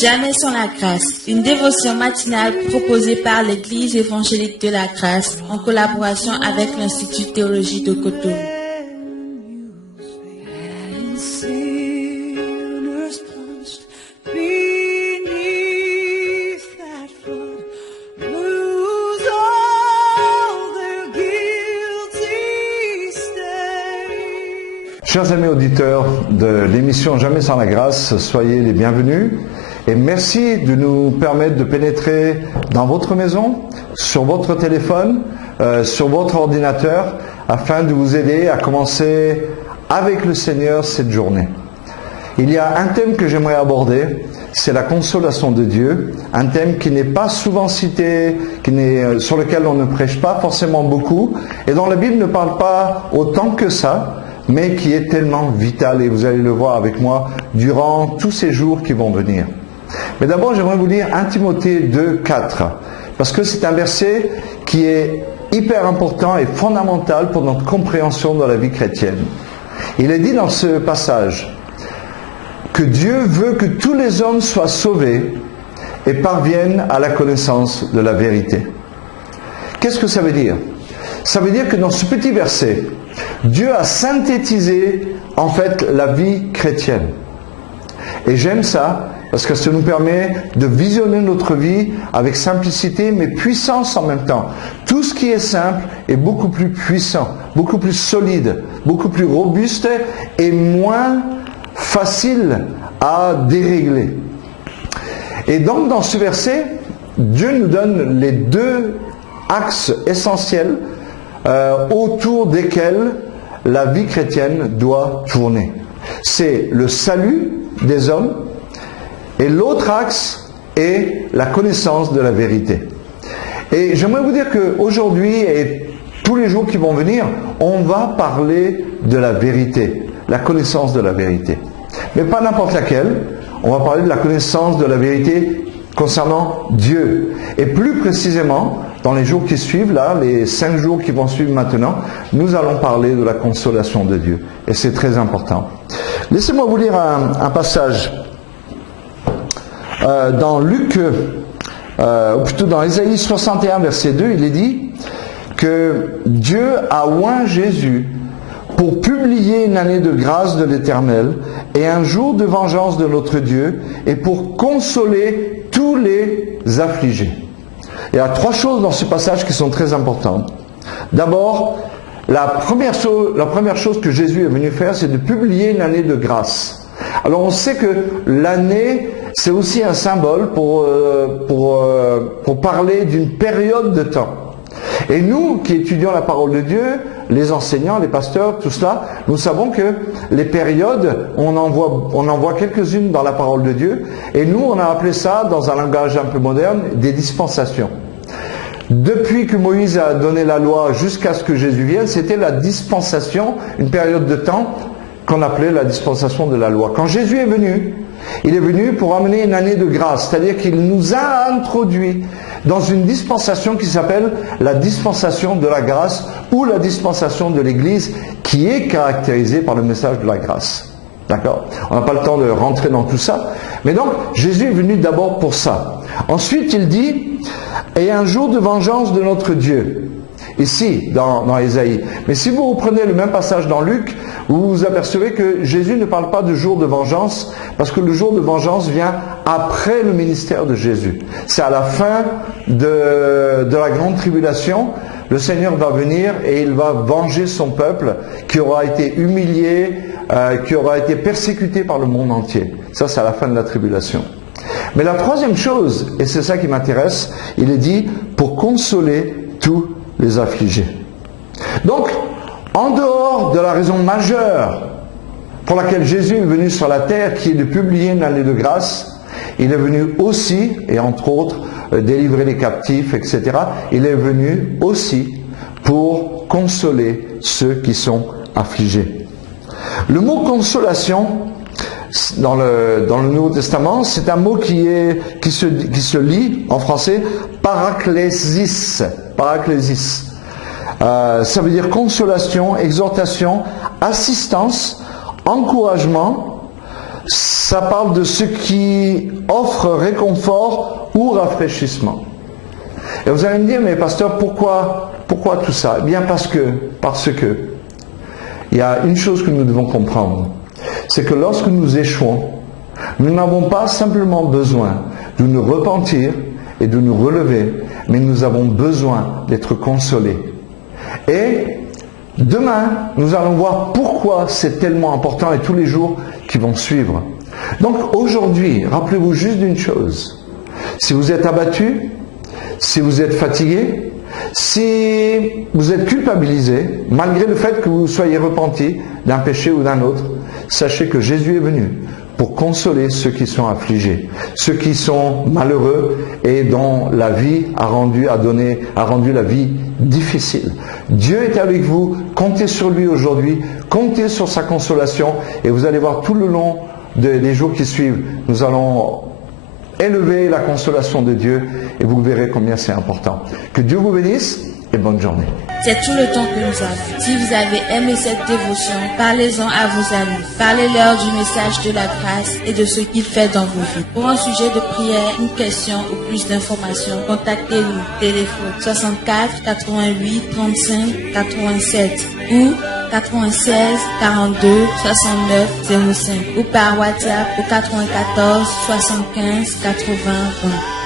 Jamais sans la grâce, une dévotion matinale proposée par l'Église évangélique de la grâce en collaboration avec l'Institut Théologie de Cotonou. Chers amis auditeurs de l'émission Jamais sans la grâce, soyez les bienvenus et merci de nous permettre de pénétrer dans votre maison, sur votre téléphone, sur votre ordinateur, afin de vous aider à commencer avec le Seigneur cette journée. Il y a un thème que j'aimerais aborder, c'est la consolation de Dieu, un thème qui n'est pas souvent cité, sur lequel on ne prêche pas forcément beaucoup, et dont la Bible ne parle pas autant que ça, mais qui est tellement vital, et vous allez le voir avec moi durant tous ces jours qui vont venir. Mais d'abord, j'aimerais vous lire 1 Timothée 2, 4, parce que c'est un verset qui est hyper important et fondamental pour notre compréhension de la vie chrétienne. Il est dit dans ce passage que Dieu veut que tous les hommes soient sauvés et parviennent à la connaissance de la vérité. Qu'est-ce que ça veut dire ? Ça veut dire que dans ce petit verset, Dieu a synthétisé en fait la vie chrétienne. Et j'aime ça parce que ça nous permet de visionner notre vie avec simplicité mais puissance en même temps. Tout ce qui est simple est beaucoup plus puissant, beaucoup plus solide, beaucoup plus robuste et moins facile à dérégler. Et donc dans ce verset, Dieu nous donne les deux axes essentiels autour desquels la vie chrétienne doit tourner. C'est le salut des hommes et l'autre axe est la connaissance de la vérité. Et j'aimerais vous dire qu'aujourd'hui et tous les jours qui vont venir, on va parler de la vérité, la connaissance de la vérité. Mais pas n'importe laquelle, on va parler de la connaissance de la vérité concernant Dieu. Et plus précisément, dans les jours qui suivent, là, les 5 jours qui vont suivre maintenant, nous allons parler de la consolation de Dieu. Et c'est très important. Laissez-moi vous lire un passage dans Luc, ou plutôt dans Ésaïe 61, verset 2, il est dit que Dieu a oint Jésus pour publier une année de grâce de l'Éternel et un jour de vengeance de notre Dieu et pour consoler tous les affligés. Il y a 3 choses dans ce passage qui sont très importantes. D'abord, la première chose que Jésus est venu faire, c'est de publier une année de grâce. Alors on sait que l'année, c'est aussi un symbole pour parler d'une période de temps. Et nous qui étudions la parole de Dieu, les enseignants, les pasteurs, tout cela, nous savons que les périodes, on en voit quelques-unes dans la parole de Dieu, et nous on a appelé ça, dans un langage un peu moderne, des dispensations. Depuis que Moïse a donné la loi jusqu'à ce que Jésus vienne, c'était la dispensation, une période de temps qu'on appelait la dispensation de la loi. Quand Jésus est venu, il est venu pour amener une année de grâce, c'est-à-dire qu'il nous a introduits dans une dispensation qui s'appelle la dispensation de la grâce ou la dispensation de l'Église qui est caractérisée par le message de la grâce. D'accord ? On n'a pas le temps de rentrer dans tout ça. Mais donc, Jésus est venu d'abord pour ça. Ensuite, il dit « Et un jour de vengeance de notre Dieu ». Ici, dans Ésaïe. Mais si vous reprenez le même passage dans Luc, vous vous apercevez que Jésus ne parle pas de jour de vengeance, parce que le jour de vengeance vient après le ministère de Jésus. C'est à la fin de la grande tribulation, le Seigneur va venir et il va venger son peuple qui aura été humilié, qui aura été persécuté par le monde entier. Ça, c'est à la fin de la tribulation. Mais la troisième chose, et c'est ça qui m'intéresse, il est dit pour consoler tous les affligés. Donc, en dehors de la raison majeure pour laquelle Jésus est venu sur la terre, qui est de publier une année de grâce, il est venu aussi, et entre autres, délivrer les captifs, etc. Il est venu aussi pour consoler ceux qui sont affligés. Le mot consolation, dans le Nouveau Testament, c'est un mot qui se lit en français paraklésis. Paraklésis. Ça veut dire consolation, exhortation, assistance, encouragement, ça parle de ce qui offre réconfort ou rafraîchissement. Et vous allez me dire, mais pasteur, pourquoi tout ça? Eh bien parce que il y a une chose que nous devons comprendre, c'est que lorsque nous échouons, nous n'avons pas simplement besoin de nous repentir et de nous relever, mais nous avons besoin d'être consolés. Et demain, nous allons voir pourquoi c'est tellement important et tous les jours qui vont suivre. Donc aujourd'hui, rappelez-vous juste d'une chose. Si vous êtes abattu, si vous êtes fatigué, si vous êtes culpabilisé, malgré le fait que vous soyez repenti d'un péché ou d'un autre, sachez que Jésus est venu pour consoler ceux qui sont affligés, ceux qui sont malheureux et dont la vie a rendu la vie difficile. Dieu est avec vous, comptez sur lui aujourd'hui, comptez sur sa consolation et vous allez voir tout le long des jours qui suivent, nous allons élever la consolation de Dieu et vous verrez combien c'est important. Que Dieu vous bénisse et bonne journée. C'est tout le temps que nous avons. Si vous avez aimé cette dévotion, parlez-en à vos amis. Parlez-leur du message de la grâce et de ce qu'il fait dans vos vies. Pour un sujet de prière, une question ou plus d'informations, contactez-nous. Téléphone 64 88 35 87 ou 96 42 69 05 ou par WhatsApp au 94 75 80 20.